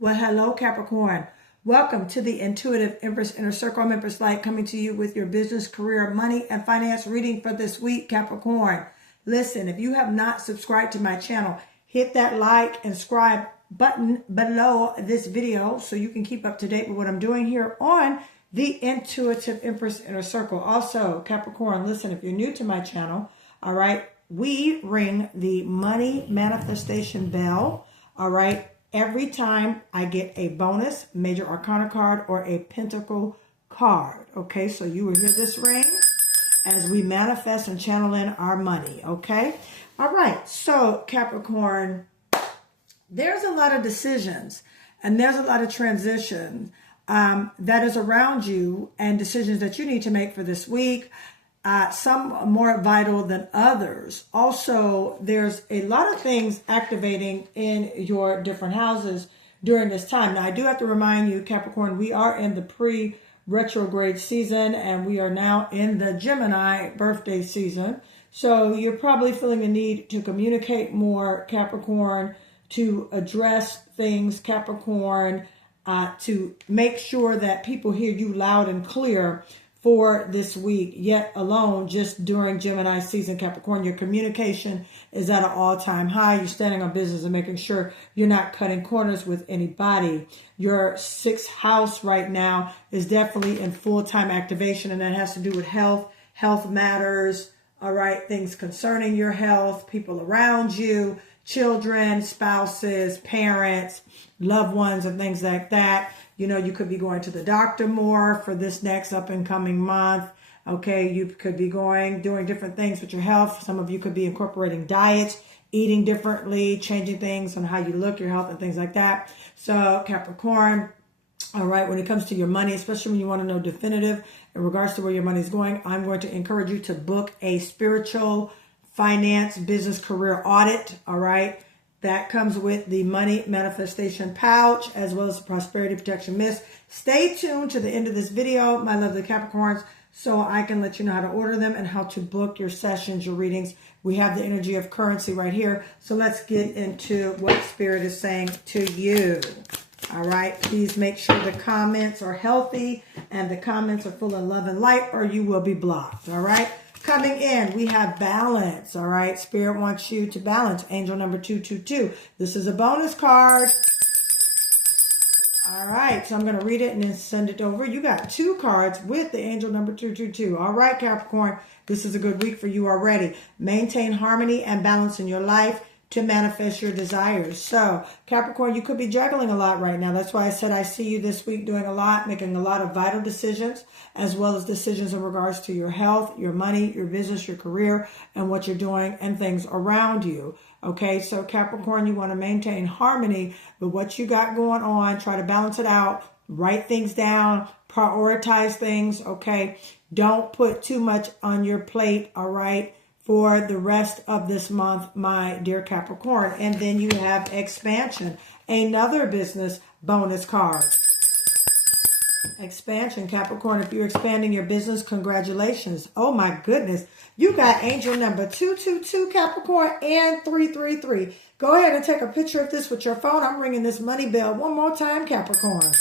Well, hello, Capricorn. Welcome to the Intuitive Empress Inner Circle. I'm Empress Light, coming to you with your business, career, money, and finance reading for this week, Capricorn. Listen, if you have not subscribed to my channel, hit that like and subscribe button below this video so you can keep up to date with what I'm doing here on the Intuitive Empress Inner Circle. Also, Capricorn, listen, if you're new to my channel, all right, we ring the money manifestation bell, all right, every time I get a bonus major arcana card or a pentacle card. Okay, so you will hear this ring as we manifest and channel in our money. Okay, all right, so Capricorn, there's a lot of decisions and there's a lot of transition that is around you and decisions that you need to make for this week. Some are more vital than others. Also, there's a lot of things activating in your different houses during this time. Now, I do have to remind you, Capricorn, we are in the pre-retrograde season and we are now in the Gemini birthday season. So you're probably feeling the need to communicate more, Capricorn, to address things, Capricorn, to make sure that people hear you loud and clear for this week, yet alone just during Gemini season, Capricorn, your communication is at an all-time high. You're standing on business and making sure you're not cutting corners with anybody. Your sixth house right now is definitely in full-time activation, and that has to do with health matters, all right, things concerning your health, people around you, children, spouses, parents, loved ones, and things like that. You know, you could be going to the doctor more for this next up and coming month. Okay, you could be doing different things with your health. Some of you could be incorporating diets, eating differently, changing things on how you look, your health, and things like that. So Capricorn, all right, when it comes to your money, especially when you want to know definitive in regards to where your money is going, I'm going to encourage you to book a spiritual finance, business, career audit, all right? That comes with the money manifestation pouch as well as the prosperity protection mist. Stay tuned to the end of this video, my lovely Capricorns, so I can let you know how to order them and how to book your sessions, your readings. We have the energy of currency right here. So let's get into what Spirit is saying to you. All right, please make sure the comments are healthy and the comments are full of love and light, or you will be blocked. All right. Coming in, we have balance, all right? Spirit wants you to balance. Angel number 222. This is a bonus card. All right, so I'm going to read it and then send it over. You got two cards with the angel number 222. All right, Capricorn, this is a good week for you already. Maintain harmony and balance in your life to manifest your desires. So, Capricorn, you could be juggling a lot right now. That's why I said I see you this week doing a lot, making a lot of vital decisions, as well as decisions in regards to your health, your money, your business, your career, and what you're doing and things around you. Okay, so Capricorn, you want to maintain harmony with what you got going on. Try to balance it out. Write things down. Prioritize things, okay? Don't put too much on your plate, all right, for the rest of this month, my dear Capricorn. And then you have expansion, another business bonus card. Expansion, Capricorn, if you're expanding your business, congratulations. Oh my goodness. You got angel number 222, Capricorn, and 333. Go ahead and take a picture of this with your phone. I'm ringing this money bell one more time, Capricorn.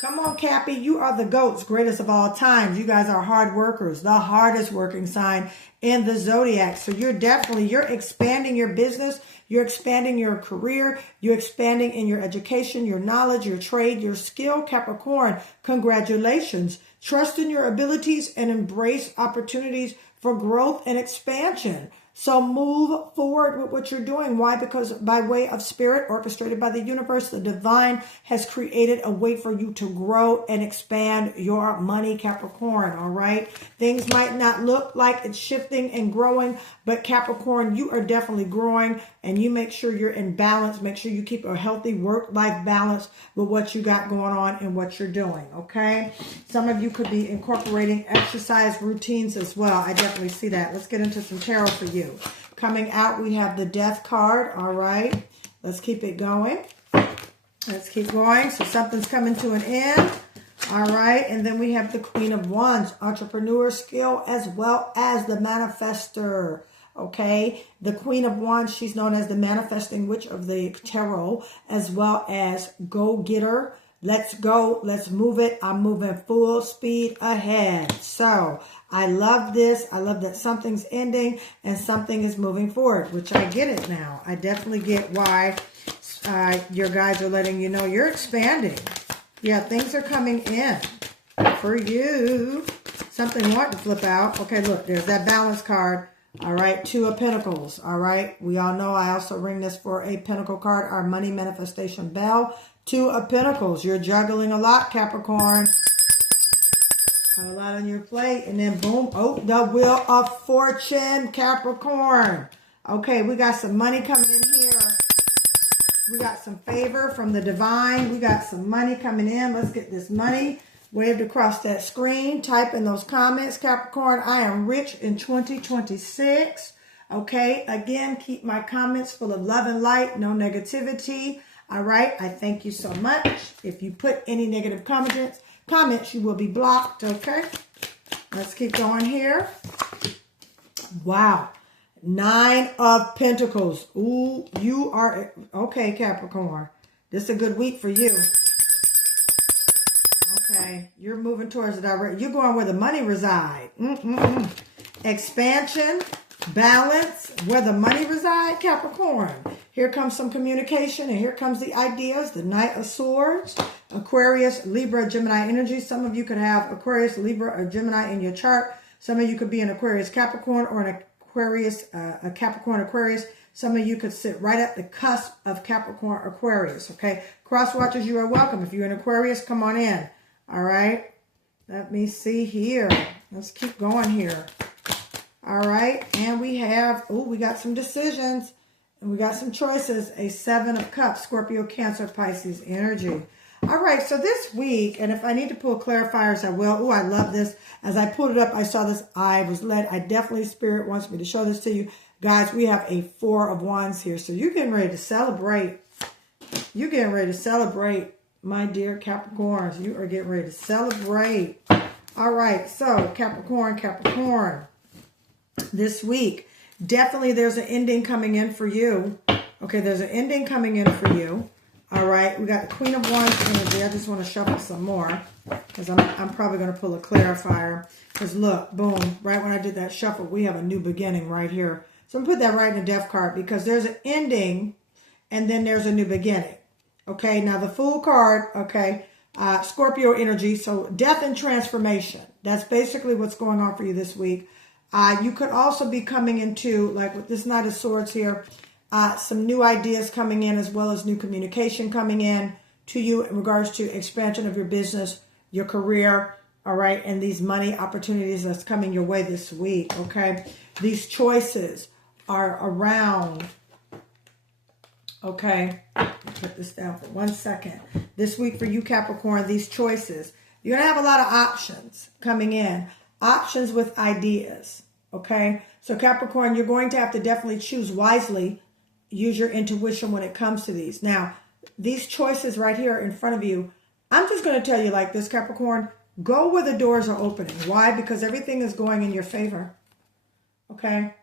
Come on, Cappy. You are the GOATs, greatest of all times. You guys are hard workers, the hardest working sign in the zodiac. So you're expanding your business. You're expanding your career. You're expanding in your education, your knowledge, your trade, your skill, Capricorn. Congratulations. Trust in your abilities and embrace opportunities for growth and expansion. So move forward with what you're doing. Why? Because by way of spirit, orchestrated by the universe, the divine has created a way for you to grow and expand your money, Capricorn, all right? Things might not look like it's shifting and growing, but Capricorn, you are definitely growing, and you make sure you're in balance. Make sure you keep a healthy work-life balance with what you got going on and what you're doing, okay? Some of you could be incorporating exercise routines as well. I definitely see that. Let's get into some tarot for you. Coming out, we have the Death card. All right. Let's keep it going. Let's keep going. So something's coming to an end. All right. And then we have the Queen of Wands, entrepreneur skill, as well as the Manifestor. Okay, the Queen of Wands, she's known as the manifesting witch of the tarot, as well as go-getter. Let's go. Let's move it. I'm moving full speed ahead. So I love this. I love that something's ending and something is moving forward, which I get it now. I definitely get why your guides are letting you know you're expanding. Yeah, things are coming in for you. Something wanting to flip out. Okay, look, there's that balance card. All right, Two of Pentacles. All right, we all know I also ring this for a Pentacle card, our money manifestation bell. Two of Pentacles. You're juggling a lot, Capricorn. Got a lot on your plate. And then boom. Oh, the Wheel of Fortune, Capricorn. Okay, we got some money coming in here. We got some favor from the divine. We got some money coming in. Let's get this money waved across that screen. Type in those comments, Capricorn. I am rich in 2026. Okay, again, keep my comments full of love and light. No negativity. All right, I thank you so much. If you put any negative comments, you will be blocked, okay? Let's keep going here. Wow. 9 of Pentacles. Ooh, you are, okay, Capricorn. This is a good week for you. Okay, you're moving towards the direction. You're going where the money resides. Expansion, balance, where the money resides, Capricorn. Here comes some communication, and here comes the ideas. The Knight of Swords, Aquarius, Libra, Gemini energy. Some of you could have Aquarius, Libra, or Gemini in your chart. Some of you could be an Aquarius, Capricorn, or an Aquarius, a Capricorn, Aquarius. Some of you could sit right at the cusp of Capricorn, Aquarius. Okay, cross watchers, you are welcome. If you're an Aquarius, come on in. All right, let me see here. Let's keep going here. All right, and we have, oh, we got some decisions. And we got some choices. A 7 of Cups, Scorpio, Cancer, Pisces energy. All right, so this week, and if I need to pull clarifiers, I will. Oh, I love this. As I pulled it up, I saw this. I was led. I definitely, Spirit wants me to show this to you. Guys, we have a 4 of Wands here. So you're getting ready to celebrate. You're getting ready to celebrate, my dear Capricorns. You are getting ready to celebrate. All right, so Capricorn. This week, definitely there's an ending coming in for you. Okay, there's an ending coming in for you. All right, we got the Queen of Wands energy. I just want to shuffle some more because I'm probably going to pull a clarifier. Because look, boom, right when I did that shuffle, we have a new beginning right here. So I'm going to put that right in the death card because there's an ending and then there's a new beginning. Okay, now the Fool card, okay, Scorpio energy. So death and transformation. That's basically what's going on for you this week. You could also be coming into, like with this Knight of Swords here, some new ideas coming in as well as new communication coming in to you in regards to expansion of your business, your career, all right, and these money opportunities that's coming your way this week, okay? These choices are around, okay? Put this down for 1 second. This week for you, Capricorn, these choices, you're going to have a lot of options coming in. Options with ideas, okay? So Capricorn, you're going to have to definitely choose wisely. Use your intuition when it comes to these. Now, these choices right here in front of you, I'm just going to tell you like this, Capricorn, go where the doors are opening. Why? Because everything is going in your favor, okay?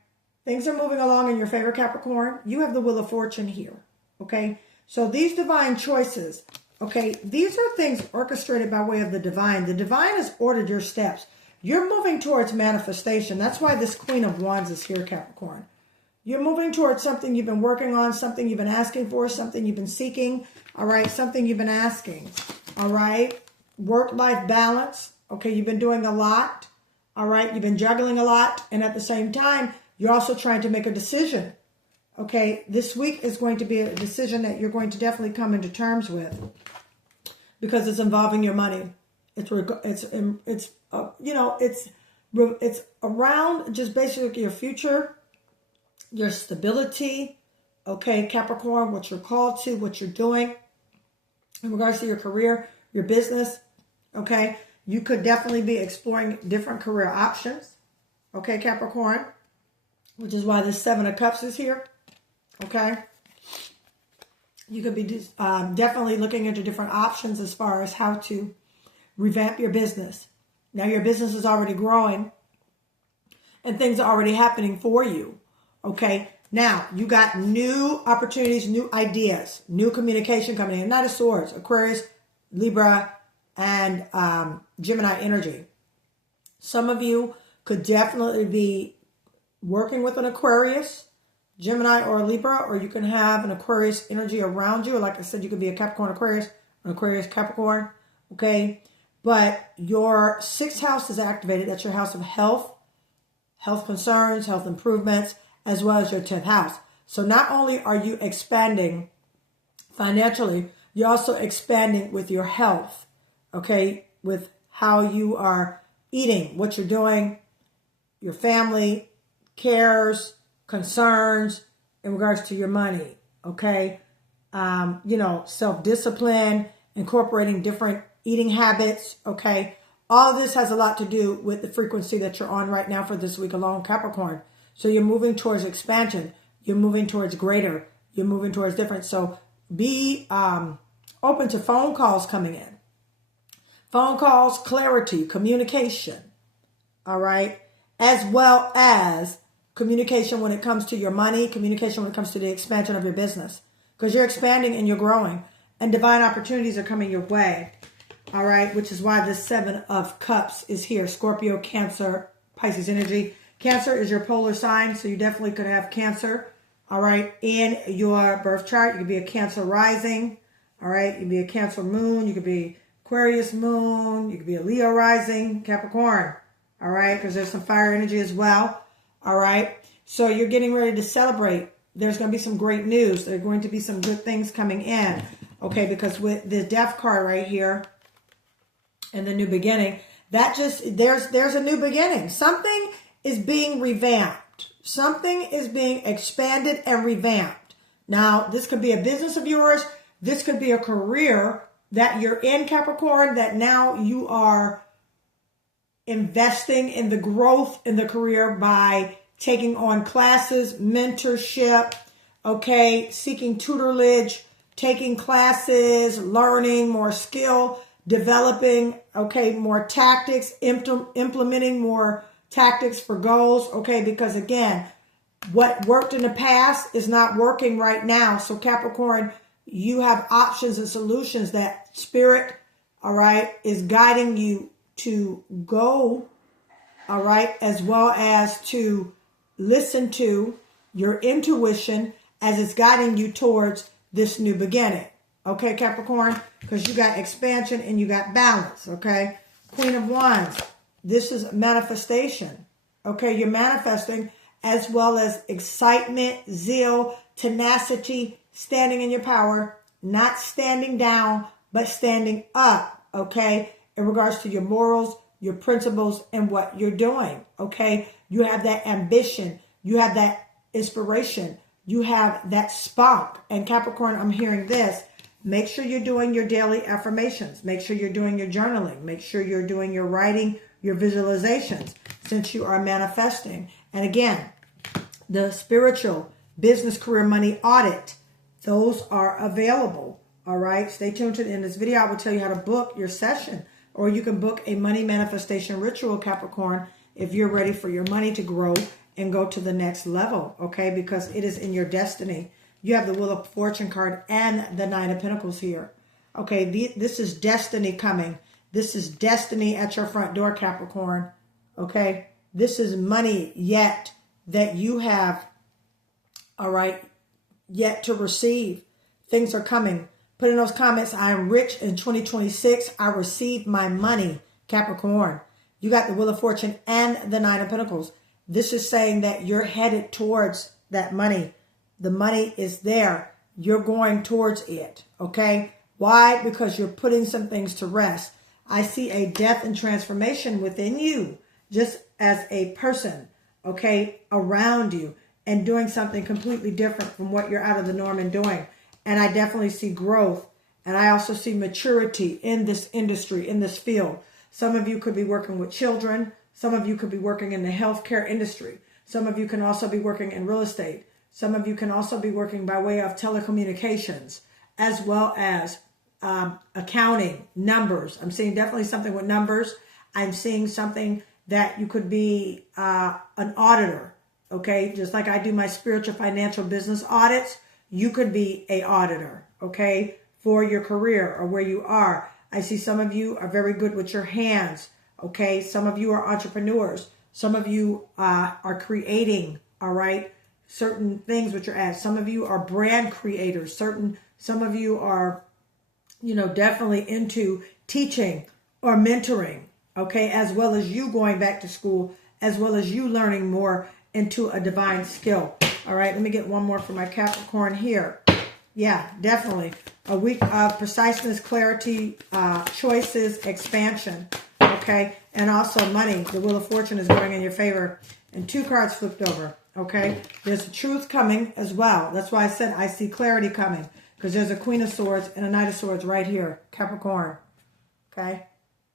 Things are moving along in your favor, Capricorn. You have the Wheel of Fortune here, okay? So these divine choices, okay, these are things orchestrated by way of the divine. The divine has ordered your steps. You're moving towards manifestation. That's why this Queen of Wands is here, Capricorn. You're moving towards something you've been working on, something you've been asking for, something you've been seeking, all right? Something you've been asking, all right? Work-life balance, okay? You've been doing a lot, all right? You've been juggling a lot, and at the same time, you're also trying to make a decision, okay? This week is going to be a decision that you're going to definitely come into terms with because it's involving your money. It's around just basically your future, your stability, okay, Capricorn, what you're called to, what you're doing in regards to your career, your business, okay? You could definitely be exploring different career options, okay, Capricorn, which is why this 7 of Cups is here, okay? You could be definitely looking into different options as far as how to revamp your business. Now your business is already growing and things are already happening for you. Okay. Now, you got new opportunities, new ideas, new communication coming in. Knight of Swords, Aquarius, Libra, and Gemini energy. Some of you could definitely be working with an Aquarius, Gemini, or Libra, or you can have an Aquarius energy around you. Or like I said, you could be a Capricorn Aquarius, an Aquarius Capricorn, okay? But your 6th house is activated. That's your house of health, health concerns, health improvements, as well as your 10th house. So not only are you expanding financially, you're also expanding with your health, okay? With how you are eating, what you're doing, your family, cares, concerns in regards to your money, okay? Self-discipline, incorporating different eating habits, okay? All of this has a lot to do with the frequency that you're on right now for this week alone, Capricorn. So you're moving towards expansion. You're moving towards greater. You're moving towards different. So be open to phone calls coming in. Phone calls, clarity, communication, all right? As well as communication when it comes to your money, communication when it comes to the expansion of your business. Because you're expanding and you're growing. And divine opportunities are coming your way, all right? Which is why the 7 of Cups is here. Scorpio, Cancer, Pisces energy. Cancer is your polar sign, so you definitely could have Cancer, all right, in your birth chart. You could be a Cancer rising, all right? You could be a Cancer moon. You could be Aquarius moon. You could be a Leo rising, Capricorn, all right? Because there's some fire energy as well, all right? So you're getting ready to celebrate. There's going to be some great news. There are going to be some good things coming in, okay? Because with the Death card right here and the new beginning, that just, there's a new beginning. Something is being revamped. Something is being expanded and revamped. Now, this could be a business of yours. This could be a career that you're in, Capricorn, that now you are investing in the growth in the career by taking on classes, mentorship, okay, seeking tutelage, taking classes, learning more skill, developing, okay, more tactics, implementing more tactics for goals, okay, because again, what worked in the past is not working right now. So Capricorn, you have options and solutions that Spirit, all right, is guiding you to go, all right, as well as to listen to your intuition as it's guiding you towards this new beginning. Okay, Capricorn, because you got expansion and you got balance, okay? Queen of Wands. This is manifestation, okay? You're manifesting as well as excitement, zeal, tenacity, standing in your power, not standing down, but standing up, okay? In regards to your morals, your principles, and what you're doing, okay? You have that ambition. You have that inspiration. You have that spunk. And Capricorn, I'm hearing this. Make sure you're doing your daily affirmations. Make sure you're doing your journaling. Make sure you're doing your writing, your visualizations, since you are manifesting. And again, the spiritual, business, career, money audit, those are available. All right. Stay tuned to the end of this video. I will tell you how to book your session, or you can book a money manifestation ritual, Capricorn, if you're ready for your money to grow and go to the next level. Okay. Because it is in your destiny. You have the Wheel of Fortune card and the 9 of Pentacles here. Okay. This is destiny coming. This is destiny at your front door, Capricorn. Okay. This is money yet that you have, all right, yet to receive. Things are coming. Put in those comments, I am rich in 2026. I received my money, Capricorn. You got the Wheel of Fortune and the 9 of Pentacles. This is saying that you're headed towards that money. The money is there. You're going towards it, okay? Why? Because you're putting some things to rest. I see a death and transformation within you, just as a person, okay, around you, and doing something completely different from what you're out of the norm and doing. And I definitely see growth. And I also see maturity in this industry, in this field. Some of you could be working with children. Some of you could be working in the healthcare industry. Some of you can also be working in real estate. Some of you can also be working by way of telecommunications, as well as accounting, numbers. I'm seeing definitely something with numbers. I'm seeing something that you could be an auditor, Okay, just like I do my spiritual financial business audits, you could be a auditor, okay, for your career or where you are. I see some of you are very good with your hands, okay? Some of you are entrepreneurs. Some of you are creating, all right, certain things with your ads. Some of you are brand creators. Some of you are, definitely into teaching or mentoring, okay, as well as you going back to school, as well as you learning more into a divine skill. All right, let me get one more for my Capricorn here. Yeah, definitely. A week of preciseness, clarity, choices, expansion. Okay, and also money. The Wheel of Fortune is going in your favor. And 2 cards flipped over. Okay, there's a truth coming as well. That's why I said I see clarity coming. Because there's a Queen of Swords and a Knight of Swords right here, Capricorn. Okay,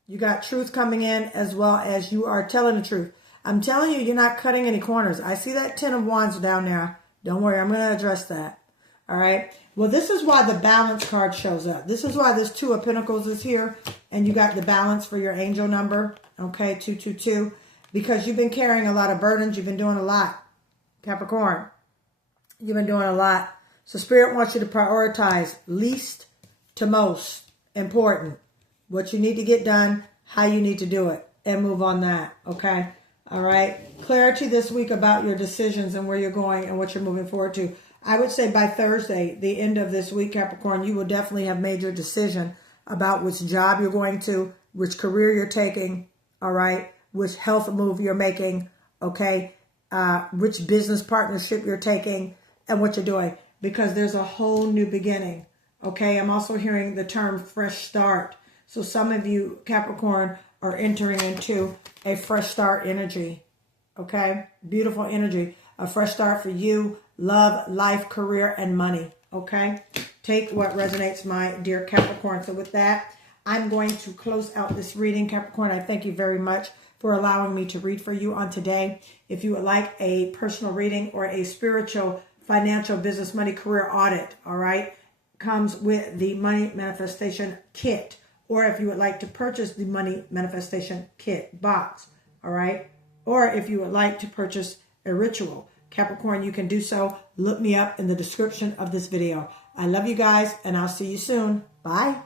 you got truth coming in as well as you are telling the truth. I'm telling you, you're not cutting any corners. I see that 10 of Wands down there. Don't worry, I'm going to address that. All right. Well, this is why the balance card shows up. This is why this 2 of Pentacles is here. And you got the balance for your angel number. Okay, 222. Because you've been carrying a lot of burdens. You've been doing a lot. Capricorn. You've been doing a lot. So Spirit wants you to prioritize least to most important. What you need to get done, how you need to do it. And move on that. Okay. All right. Clarity this week about your decisions and where you're going and what you're moving forward to. I would say by Thursday, the end of this week, Capricorn, you will definitely have made your decision about which job you're going to, which career you're taking, all right, which health move you're making, okay, which business partnership you're taking and what you're doing, because there's a whole new beginning, okay? I'm also hearing the term fresh start. So some of you, Capricorn, are entering into a fresh start energy, okay? Beautiful energy. A fresh start for you, love, life, career, and money, okay? Take what resonates, my dear Capricorn. So with that, I'm going to close out this reading. Capricorn, I thank you very much for allowing me to read for you on today. If you would like a personal reading or a spiritual, financial, business, money, career audit, all right, comes with the Money Manifestation Kit. Or if you would like to purchase the Money Manifestation Kit box, all right? Or if you would like to purchase a ritual, Capricorn, you can do so. Look me up in the description of this video. I love you guys, and I'll see you soon. Bye.